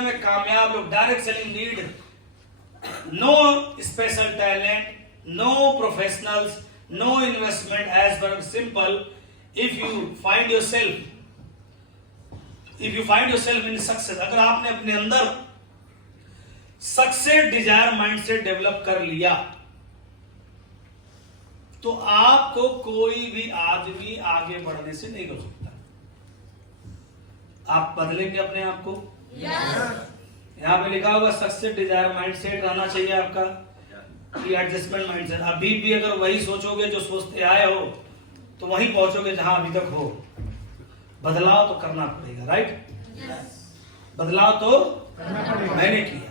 में कामयाब लोग direct selling need no special talent, no professionals, no investment, as per simple if you find yourself in success. अगर आपने अपने अंदर सक्सेस डिजायर माइंडसेट डेवलप कर लिया तो आपको कोई भी आदमी आगे बढ़ने से नहीं रोक सकता। आप बदलेंगे अपने आप को। यहाँ पे लिखा होगा सक्सेस डिजायर माइंडसेट रहना चाहिए आपका, एडजस्टमेंट माइंडसेट। अभी भी अगर वही सोचोगे जो सोचते आए हो तो वहीं पहुंचोगे जहां अभी तक हो। बदलाव तो करना पड़ेगा, राइट? बदलाव तो मैंने किया,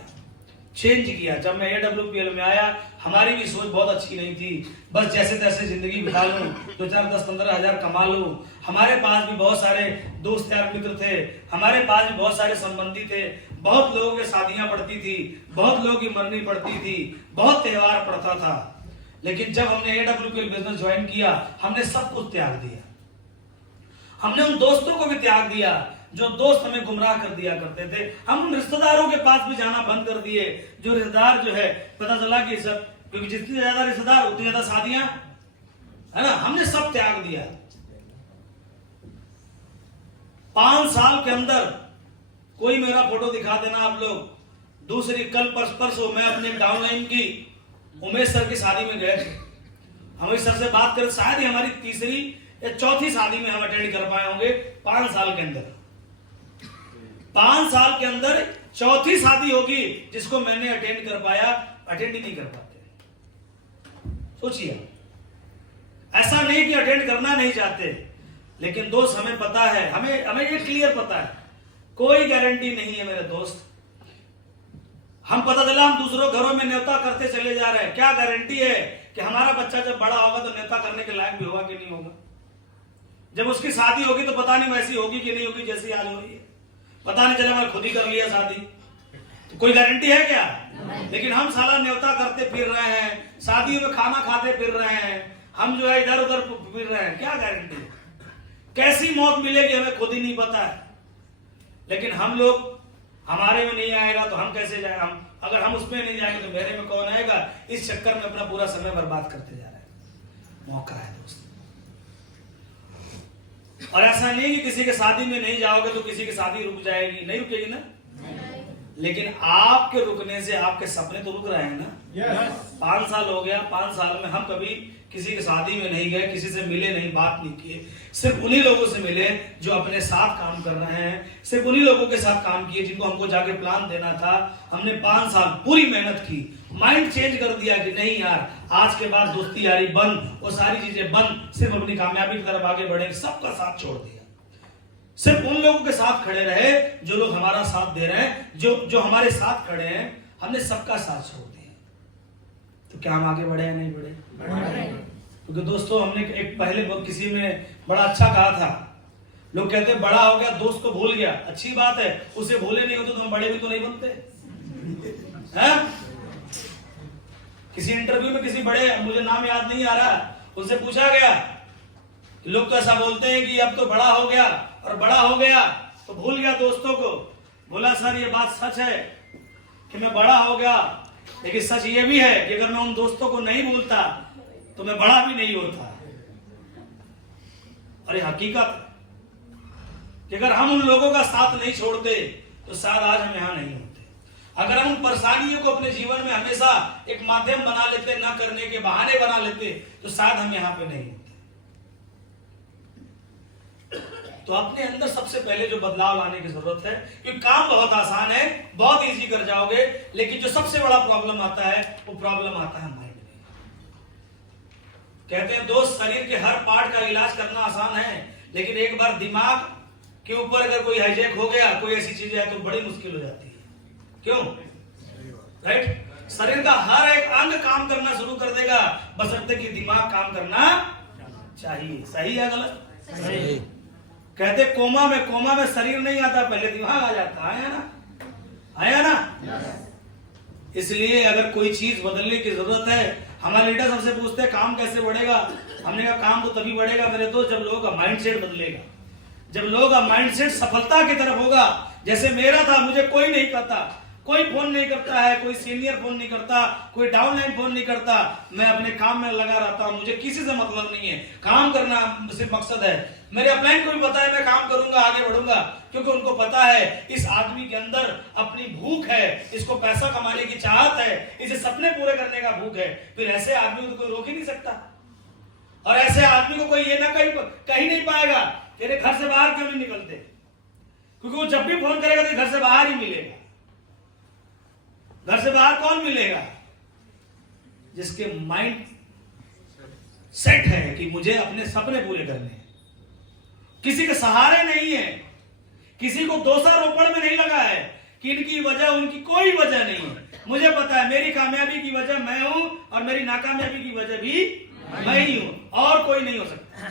चेंज किया। जब मैं AWPL में आया हमारी भी सोच बहुत अच्छी नहीं थी, बस जैसे तैसे जिंदगी बिता लूं, 2-4-10-15 हजार कमा लूं। हमारे पास भी बहुत सारे दोस्त यार मित्र थे, हमारे पास भी बहुत सारे संबंधी थे, बहुत लोगों की शादियां पड़ती थी, बहुत लोगों की मरनी पड़ती थी, बहुत त्योहार पड़ता था। लेकिन जब हमने AWPL बिजनेस ज्वाइन किया हमने सब कुछ त्याग दिया। हमने उन दोस्तों को भी त्याग दिया जो दोस्त हमें गुमराह कर दिया करते थे। हम उन रिश्तेदारों के पास भी जाना बंद कर दिए जो रिश्तेदार जो है पता चला कि सब, क्योंकि जितनी ज्यादा रिश्तेदार उतनी ज्यादा शादियां, है ना? हमने सब त्याग दिया। 5 साल के अंदर कोई मेरा फोटो दिखा देना आप लोग। दूसरी कल परसों मैं अपने डाउनलाइन की उमेश सर की शादी में गए थे। हम इस सर से बात करें, शायद ही हमारी तीसरी या चौथी शादी में हम अटेंड कर पाए होंगे 5 साल के अंदर। 5 साल के अंदर चौथी शादी होगी जिसको मैंने अटेंड कर पाया। अटेंड ही नहीं कर पाते। सोचिए, ऐसा नहीं कि अटेंड करना नहीं चाहते, लेकिन दोस्त हमें पता है, हमें ये क्लियर पता है कोई गारंटी नहीं है मेरे दोस्त। हम पता चला हम दूसरों घरों में न्योता करते चले जा रहे हैं, क्या गारंटी है कि हमारा बच्चा जब बड़ा होगा तो न्योता करने के लायक भी होगा कि नहीं होगा? जब उसकी शादी होगी तो पता नहीं वैसी होगी कि नहीं होगी जैसी आज हो रही है। पता नहीं चला मैं खुद ही कर लिया शादी, तो कोई गारंटी है क्या? लेकिन हम साला न्योता करते फिर रहे हैं, शादियों में खाना खाते फिर रहे हैं, हम जो है इधर उधर फिर रहे हैं। क्या गारंटी है? कैसी मौत मिलेगी हमें खुद ही नहीं पता है। लेकिन हम लोग, हमारे में नहीं आएगा तो हम कैसे जाए? हम अगर हम उसमें नहीं जाएंगे तो मेरे में कौन आएगा? इस चक्कर में अपना पूरा समय बर्बाद करते जा रहे हैं। मौका है दोस्त। और ऐसा नहीं कि किसी के शादी में नहीं जाओगे तो किसी की शादी रुक जाएगी, नहीं रुकेगी ना। लेकिन आपके रुकने से आपके सपने तो रुक रहे हैं ना। 5 साल हो गया, 5 साल में हम कभी किसी की शादी में नहीं गए, किसी से मिले नहीं, बात नहीं किए। सिर्फ उन्हीं लोगों से मिले जो अपने साथ काम कर रहे हैं, सिर्फ उन्हीं लोगों के साथ काम किए जिनको हमको जाके प्लान देना था। हमने 5 साल पूरी मेहनत की, माइंड चेंज कर दिया कि नहीं यार आज के बाद दोस्ती यारी बंद, वो सारी चीजें बंद, सिर्फ अपनी कामयाबी की तरफ आगे बढ़े। सबका साथ छोड़ दिया, सिर्फ उन लोगों के साथ खड़े रहे जो लोग हमारा साथ दे रहे हैं, जो हमारे साथ खड़े हैं। हमने सबका साथ छोड़ दिया। तो क्या हम आगे बढ़े या नहीं बढ़े? क्योंकि दोस्तों हमने एक पहले किसी में बड़ा अच्छा कहा था, लोग कहते हैं बड़ा हो गया दोस्त को भूल गया। अच्छी बात है, उसे भूले नहीं होते तो हम बड़े भी तो नहीं बनते हैं। किसी इंटरव्यू में किसी बड़े, मुझे नाम याद नहीं आ रहा, उनसे पूछा गया कि लोग तो ऐसा बोलते हैं कि अब तो बड़ा हो गया और बड़ा हो गया तो भूल गया दोस्तों को। बोला सर ये बात सच है कि मैं बड़ा हो गया, लेकिन सच ये भी है कि अगर मैं उन दोस्तों को नहीं भूलता तो मैं बड़ा भी नहीं होता। अरे हकीकत कि अगर हम उन लोगों का साथ नहीं छोड़ते तो शायद आज हम यहां नहीं होते। अगर हम उन परेशानियों को अपने जीवन में हमेशा एक माध्यम बना लेते, ना करने के बहाने बना लेते, तो शायद हम यहां पे नहीं होते। तो अपने अंदर सबसे पहले जो बदलाव लाने की जरूरत है, क्योंकि काम बहुत आसान है, बहुत इजी कर जाओगे, लेकिन जो सबसे बड़ा प्रॉब्लम आता है वो प्रॉब्लम आता है माइंड में। कहते हैं दोस्त शरीर के हर पार्ट का इलाज करना आसान है, लेकिन एक बार दिमाग के ऊपर अगर कोई हाईजैक हो गया, कोई ऐसी चीज है तो बड़ी मुश्किल हो जाती है। क्यों? राइट? शरीर का हर एक अंग काम करना शुरू कर देगा, बशर्ते कि दिमाग काम करना चाहिए। सही है गलत? सही। कहते कोमा में शरीर नहीं आता, पहले दिमाग आ जाता। आया ना? इसलिए अगर कोई चीज बदलने की जरूरत है, हमारे लीडर हमसे पूछते हैं काम कैसे बढ़ेगा। हमने कहा काम तो तभी बढ़ेगा मेरे दोस्त जब लोगों का माइंडसेट बदलेगा, जब लोगों का माइंडसेट सफलता की तरफ होगा, जैसे मेरा था, मुझे कोई नहीं करता, कोई फोन नहीं करता है, कोई सीनियर फोन नहीं करता, कोई डाउनलाइन फोन नहीं करता। मैं अपने काम में लगा रहता हूं, मुझे किसी से मतलब नहीं है, काम करना सिर्फ मकसद है। मेरे अपलाइन को भी पता है मैं काम करूंगा, आगे बढ़ूंगा, क्योंकि उनको पता है इस आदमी के अंदर अपनी भूख है, इसको पैसा कमाने की चाहत है, इसे सपने पूरे करने का भूख है। फिर ऐसे आदमी को कोई रोक ही नहीं सकता, और ऐसे आदमी को कोई ये ना कहीं नहीं पाएगा तेरे घर से बाहर क्यों नहीं निकलते, क्योंकि वो जब भी फोन करेगा तो घर से बाहर ही मिलेगा। घर से बाहर कौन मिलेगा? जिसके माइंड सेट है कि मुझे अपने सपने पूरे करने हैं, किसी के सहारे नहीं है, किसी को दोषारोपण में नहीं लगा है कि इनकी वजह, उनकी कोई वजह नहीं है। मुझे पता है मेरी कामयाबी की वजह मैं हूं, और मेरी नाकामयाबी की वजह भी मैं ही हूं, और कोई नहीं हो सकता।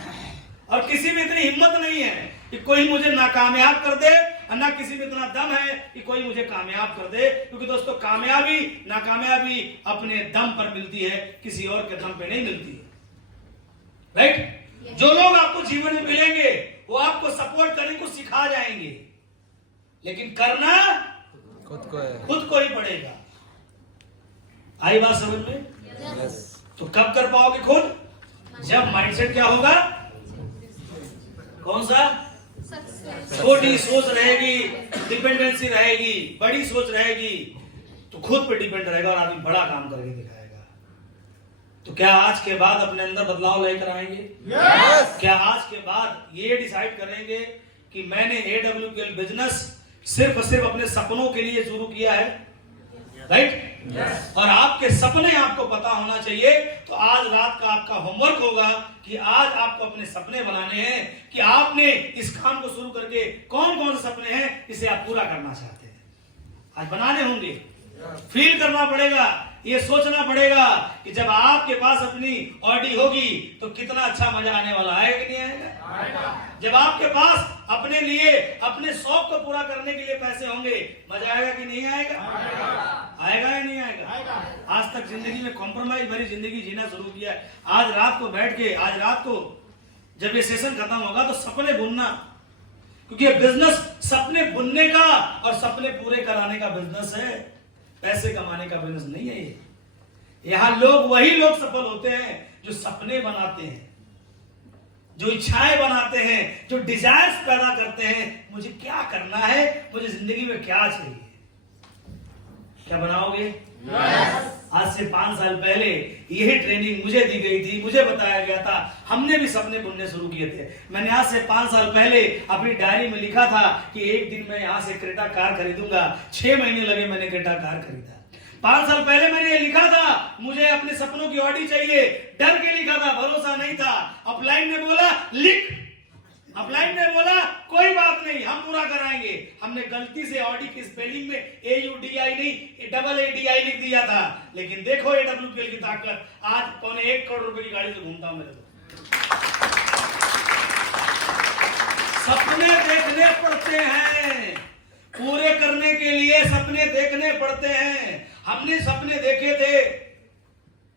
और किसी में इतनी हिम्मत नहीं है कि कोई मुझे नाकामयाब कर दे, और ना किसी में इतना दम है कि कोई मुझे कामयाब कर दे। क्योंकि दोस्तों, कामयाबी नाकामयाबी अपने दम पर मिलती है, किसी और के दम पे नहीं मिलती है। राइट? जो लोग आपको जीवन में मिलेंगे वो आपको सपोर्ट करने को सिखा जाएंगे, लेकिन करना खुद को ही पड़ेगा। आई बात समझ में? तो कब कर पाओगे खुद? जब माइंडसेट क्या होगा? कौन सा? छोटी सोच रहेगी, डिपेंडेंसी रहेगी, बड़ी सोच रहेगी, तो खुद पे डिपेंड रहेगा और आदमी बड़ा काम करके दिखाएगा। तो क्या आज के बाद अपने अंदर बदलाव लेकर आएंगे? क्या आज के बाद ये डिसाइड करेंगे कि मैंने AWPL बिजनेस सिर्फ और सिर्फ अपने सपनों के लिए शुरू किया है? राइट? और आपके सपने आपको पता होना चाहिए। तो आज रात का आपका होमवर्क होगा कि आज आपको अपने सपने बनाने हैं, कि आपने इस काम को शुरू करके कौन कौन से सपने हैं इसे आप पूरा करना चाहते हैं, आज बनाने होंगे। फील करना पड़ेगा, ये सोचना पड़ेगा कि जब आपके पास अपनी ऑडी होगी तो कितना अच्छा मजा आने वाला है कि नहीं आएगा? जब आपके पास अपने लिए, अपने शौक को पूरा करने के लिए पैसे होंगे, मजा आएगा कि नहीं आएगा? आएगा या नहीं आएगा? आज तक जिंदगी में कॉम्प्रोमाइज भरी जिंदगी जीना शुरू किया, आज रात को बैठ के, आज रात को जब ये सेशन खत्म होगा तो सपने बुनना, क्योंकि ये बिजनेस सपने बुनने का और सपने पूरे कराने का बिजनेस है, पैसे कमाने का बिजनेस नहीं है ये। यहां लोग, वही लोग सफल होते हैं जो सपने बनाते हैं, जो इच्छाएं बनाते हैं, जो डिजायर्स पैदा करते हैं। मुझे क्या करना है, मुझे जिंदगी में क्या चाहिए, क्या बनाओगे? आज से 5 साल पहले यही ट्रेनिंग मुझे दी गई थी, मुझे बताया गया था, हमने भी सपने बुनने शुरू किए थे। मैंने आज से 5 साल पहले अपनी डायरी में लिखा था कि एक दिन मैं यहां से क्रेटा कार खरीदूंगा। 6 महीने लगे, मैंने क्रेटा कार खरीदा। 5 साल पहले मैंने लिखा था मुझे अपने सपनों की ऑडी चाहिए, डर के लिखा था, भरोसा नहीं था। अपलाइन ने बोला लिख, अपलाइन ने बोला कोई बात नहीं, हम पूरा कराएंगे। हमने गलती से ऑडी की स्पेलिंग में AUDI नहीं AADI लिख दिया था, लेकिन देखो AWPL की ताकत। आज 1.25 करोड़ रुपए की गाड़ी से घूमता हूं मैं। सपने देखने पड़ते हैं, पूरे करने के लिए सपने देखने पड़ते हैं। हमने सपने देखे थे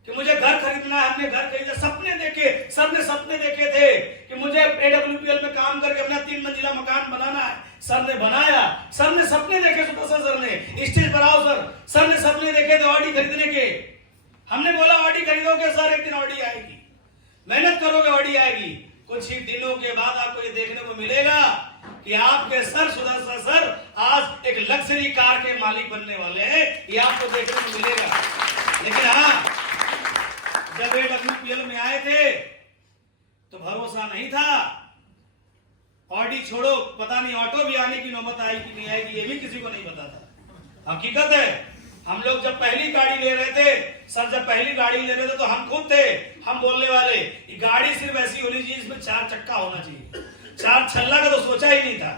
कि मुझे घर खरीदना है, हमने घर खरीदा, सपने देखे, सबने सपने देखे थे कि मुझे AWPL में काम करके अपना 3 मंजिला मकान बनाना है, सर ने बनाया। सर ने सपने देखे, सुपरस्टार सर ने, स्टेज पर आओ सर ने सपने देखे थे ऑडी खरीदने के। हमने बोला ऑडी खरीदोगे सर, एक दिन ऑडी आएगी, मेहनत करोगे ऑडी आएगी। कुछ ही दिनों के बाद आपको ये देखने को मिलेगा कि आपके सर, सुदर्शन सर आज एक लग्जरी कार के मालिक बनने वाले हैं, ये आपको देखने को मिलेगा। लेकिन हाँ, जब AWPL में आए थे तो भरोसा नहीं था। ऑडी छोड़ो, पता नहीं ऑटो भी आने की नौबत आई कि नहीं आएगी, ये भी किसी को नहीं पता था। हकीकत है, हम लोग जब पहली गाड़ी ले रहे थे, सर जब पहली गाड़ी ले रहे थे तो हम खुद थे, हम बोलने वाले कि गाड़ी सिर्फ ऐसी होनी चाहिए जिसमें 4 चक्का होना चाहिए, 4 छल्ला का तो सोचा ही नहीं था।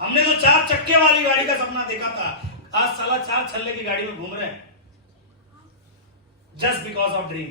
हमने तो 4 चक्के वाली गाड़ी का सपना देखा था, आज साला 4 छल्ले की गाड़ी में घूम रहे हैं, जस्ट बिकॉज ऑफ ड्रीम।